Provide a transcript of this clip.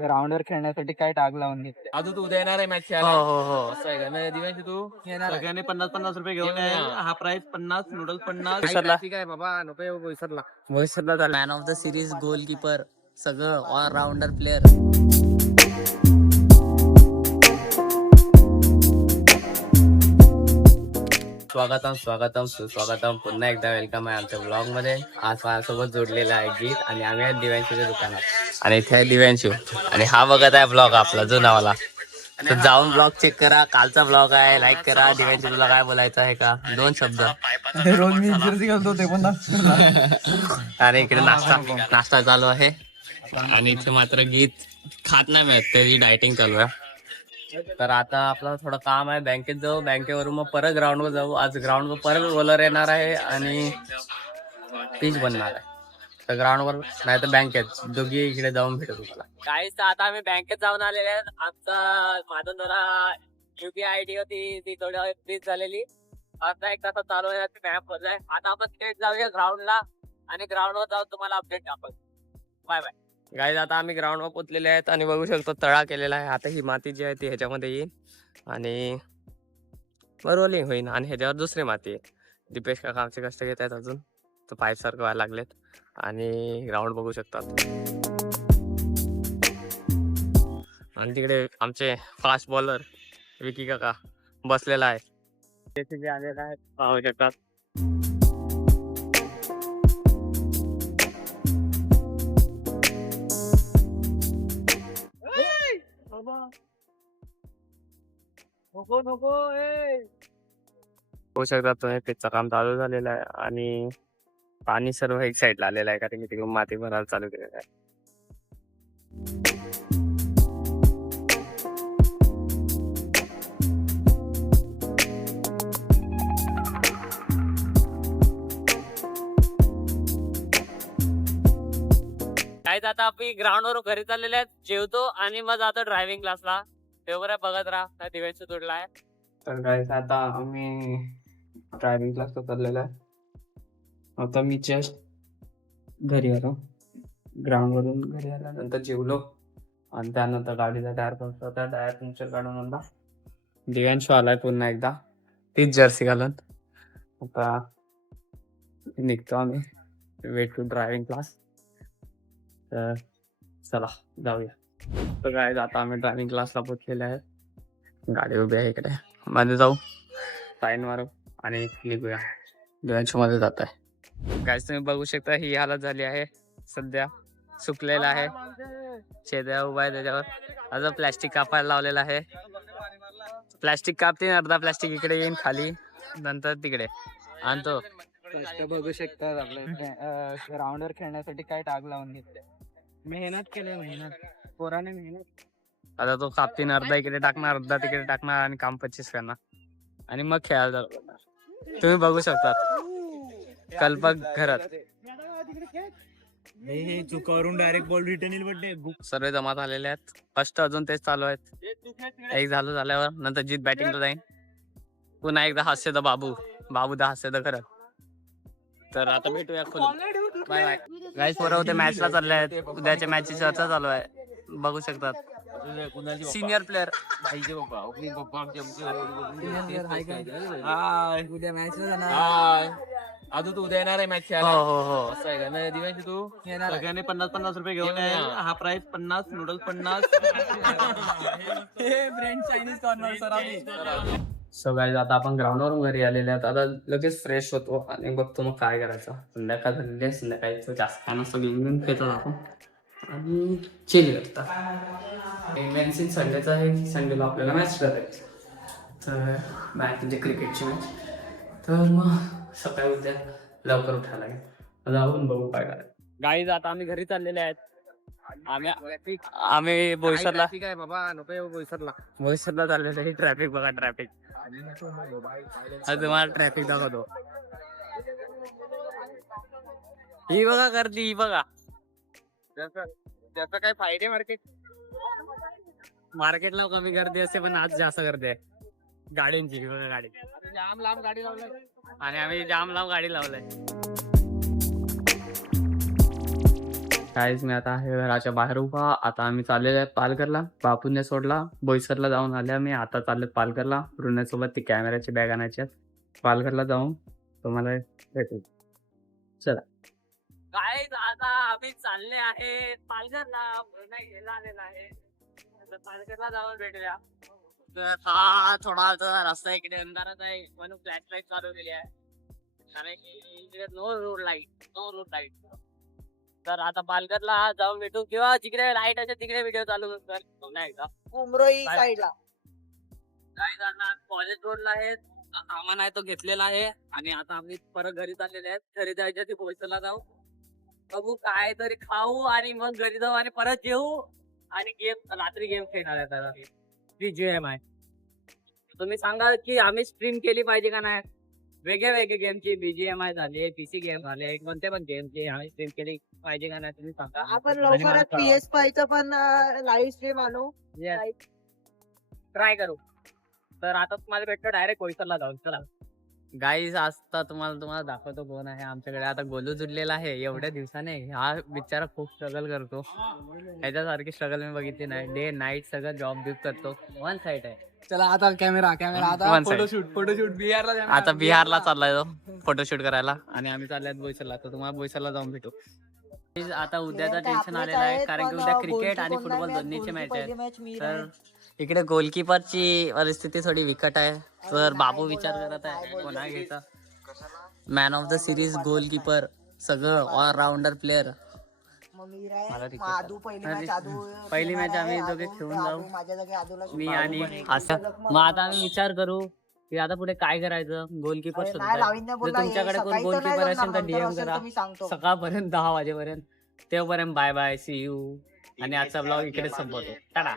ग्राउंडवर खेळण्यासाठी काय टाक लावून घेतले. अजून तू उद्या येणार आहे मॅच खेळायला. हो असं आहे का नाही दिव्यांशी तू सगळ्यांनी 50-50 रुपये घेऊन आहे. हा प्राइस 50 नूडल्स 50. ठीक आहे बाबा नको बोईसरला man of the series, goalkeeper, सगळं ऑलराऊंडर प्लेअर. स्वागतम सुस्वागतम पुन्हा एकदा वेलकम आहे आमच्या ब्लॉग मध्ये. आज माझ्यासोबत जोडलेला आहे गीत आणि आम्ही आहे दिव्यांशीच्या दुकानात आणि इथे आहे दिव्यांशी आणि हा बघत आहे ब्लॉग आपला जुनावाला. तर जाऊन ब्लॉग चेक करा, कालचा ब्लॉग आहे, लाईक करा. दिव्यांशी तुला काय बोलायचं आहे का? 2 शब्द. रोज मी जर्सी घालतो ते पण आणि इकडे नाश्ता चालू आहे आणि इथे मात्र गीत खात नाही मिळत, त्याची डायटिंग चालू आहे. तर आता आपलं थोडं काम आहे, बँकेत जाऊ, बँकेवरून मग परत ग्राउंडवर जाऊ. आज ग्राउंडवर परत बॉलर येणार आहे आणि पिच बनणार आहे. तर ग्राउंडवर नाही तर बँकेत, दोघी इकडे जाऊन भेटू तुम्हाला. काहीच आता आम्ही बँकेत जाऊन आलेले आहेत. आमचा माझं जरा UPI ID होती ती थोडी फ्रीज झालेली. आता एक तास चालू आहे, मॅप भरलाय. आता आपण थेट जाऊया ग्राउंडला आणि ग्राउंडवर जाऊन तुम्हाला अपडेट टाकू. Bye bye guys. आता आम्ही ग्राउंडवर पोचलेले आहेत आणि बघू शकतो तळा केलेला आहे. आता ही माती जी आहे ती ह्याच्यामध्ये येईल आणि रोलिंग होईल आणि ह्याच्यावर दुसरी माती आहे. दीपेश काका आमचे कष्ट घेत आहेत अजून, तर पाईप सारखं व्हायला लागलेत आणि ग्राउंड बघू शकतात. आणि तिकडे आमचे फास्ट बॉलर विकी काका बसलेला आहे. तेथे जे आलेला आहे पाहू शकतात. होऊ शकतात तुम्ही, पिचचं काम चालू झालेलं आहे आणि पाणी सर्व एक साईडला आलेलं आहे कारण की तिकडून माती भरायला चालू केलेलं आहे. काहीच आता आपण ग्राउंड वर घरी चाललेले आहेत, जेवतो आणि मग जातो ड्रायव्हिंग क्लासला. तेवढं बघत राहा, दिव्यांश तुडला आहे. तर काहीच आता आम्ही ड्रायव्हिंग क्लासला चाललेला आहे. आता मी जस्ट घरी आलो, ग्राउंड वरून घरी आल्यानंतर जेवलो आणि त्यानंतर गाडीचा टायर पंक्चर होता, टायर पंक्चर काढून आणला. दिव्यांश आलाय पुन्हा एकदा तीच जर्सी घालून. आता निघतो आम्ही, वेट टू ड्रायव्हिंग क्लास. तर चला जाऊया. तर काय आता आम्ही ड्रायव्हिंग क्लासला पोचलेले आहे. गाडी उभी आहे इकडे, मध्ये जाऊ, साईन मारू आणि निघूया. दिव्यांश मध्ये जात आहे. काय तुम्ही बघू शकता ही हालत झाली आहे, सध्या सुकलेला आहे, शेद्या उभा आहे त्याच्यावर. अजून प्लॅस्टिक कापायला लावलेला आहे. प्लॅस्टिक कापते, अर्धा प्लॅस्टिक इकडे येईन खाली, नंतर तिकडे आणतो. बघू शकतात आपल्या ग्राउंडवर खेळण्यासाठी काय टाक लावून घेतले. मेहनत केली, मेहनत पोराने मेहनत. आता तो कापतीन, अर्धा इकडे टाकणार, अर्धा तिकडे टाकणार आणि काम 25 करणार आणि मग खेळायला जाणार. तुम्ही बघू शकतात कल्पक घरात चुकावरून डायरेक्ट बॉल रिटर्न येईल पडले. सर्व जमा झालेले आहेत. फर्स्ट अजून तेच चालू आहेत. एक झाल्यावर नंतर जीत बॅटिंगला जाईन. पुन्हा एकदा हास्य द बाबू द हास्य द खरं. तर आता भेटूया खोलून. बाय बाय गाईस. पोरं होते मॅचला चालले आहेत, उद्याच्या मॅचची चर्चा चालू आहे, बघू शकतात. सिनियर प्लेअर उद्या मॅचला जाणार. अजून तू उद्या येणार आहे मॅच खेळायला. हो असं आहे का नाही दिव्यांशी तू सगळ्यांनी 50-50 रुपये घेऊन हा price 50 noodles 50. Chinese corner sir. So guys आता आपण ग्राउंडवरून घरी आलेले आहेत. आता लगेच फ्रेश होतो आणि बघतो मग काय करायचं. संध्याकाळ झालेली आहे, संध्याकाळी जास्त काय नसतं, घेऊन पेतात आपण आणि चिल करतात. मेन्सिन संडेचा आहे की संडेला आपल्याला मॅच करायची, तर बँकेचे क्रिकेटची मॅच. तर मग सकाळी उद्या लवकर उठायला लागेल. आता आपण बघू काय करायचं. गाईज आता आम्ही घरी चाललेले आहेत. आम्ही बोईसरला काय बाबा नको बोईसरला चाललेलं आहे. ट्रॅफिक बघा, ट्रॅफिक तुम्हाला ट्रॅफिक दाखवतो. ही बघा गर्दी, ही बघा. त्याचा काय फायदे मार्केटला कमी गर्दी असते पण आज जास्त गर्दी आहे गाड्यांची. बघा गाडी जाम लांब गाडी लावलाय आणि आम्ही जाम लांब गाडी लावलाय. काहीच मी आता आहे घराच्या बाहेर उभा. आता आम्ही चाललेलो आहे पालघरला. बापूने सोडला, बोईसरला जाऊन आले आम्ही. आता चाललेत पालघरला. रुण्यासोबत ती कॅमेऱ्याची बॅग आणायची आहे. पालघरला जाऊन तुम्हाला भेटू. चला. काय आता आम्ही चालले आहे पालघरला. गेला आलेला आहे. पालघरला जाऊन भेटूया. तर हा थोडा रस्ता इकडे अंधारात आहे म्हणून फ्लॅश लाईट चालवलेली आहे. कारण की इकडे नो रोड लाईट. तर आता पालघरला जाऊन भेटू किंवा जिकडे लाईट आहे तिकडे व्हिडिओ चालू कर नाही का उमरोई बाय. साईडला. काय जाणार कॉलेज रोडला आहे. सामान आहे तो घेतलेला आहे आणि आता आम्ही परत घरी चाललेले आहेत. घरी जायच्या ती पोहोचला जाऊ बघू काय तरी खाऊ आणि मग घरी जाऊ आणि परत जेऊ आणि रात्री गेम खेळणार आहे. BGMI तुम्ही सांगा की आम्ही स्ट्रीम केली पाहिजे का नाही. वेगळे गेमची BGMI झाली, PC गेम झाले, कोणते पण गेमची आम्ही स्ट्रीम केली पाहिजे का नाही तुम्ही सांगा. आपण लवकरच PS5 चं पण लाईव्ह स्ट्रीम आणू. ट्राय करू. तर आता तुम्हाला भेटतो डायरेक्ट कोईसरला जाऊन. चला गाईज आता तुम्हाला दाखवतो कोण आहे आमच्याकडे. आता गोलू जुडलेला आहे एवढ्या दिवसाने. हा बिचारा खूप स्ट्रगल करतो. ह्याच्यासारखी स्ट्रगल मी बघितली नाही. डे नाईट सगळं जॉब बिब करतो. वन साईड आहे. चला आता कॅमेरा आता One side. फोटोशूट बिहारला आता बिहारला चाललाय तो फोटोशूट करायला आणि आम्ही चाललोय बोईसरला. तर तुम्हाला बोईसरला जाऊन भेटू. आता उद्याचं टेन्शन आलेलं आहे कारण की उद्या क्रिकेट आणि फुटबॉल दोन्हीची मॅच आहे. तर इकडे गोलकीपरची परिस्थिती थोडी विकट आहे. तर बाबू विचार करत आहे कोणा घ्यायचा. Man of the series goalkeeper सगळं ऑलराऊंडर प्लेअर. पहिली मॅच आम्ही दोघे खेळून जाऊ मी आणि असं. मग आता आम्ही विचार करू की आता पुढे काय करायचं. गोलकीपर शोधायचं. जर तुमच्याकडे कोण गोलकीपर असेल तर DM करा सकाळपर्यंत 10 वाजेपर्यंत. तेव्हापर्यंत बाय बाय सी यू आणि आजचा ब्लॉग इकडे संपवतो. टाटा.